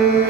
Amen.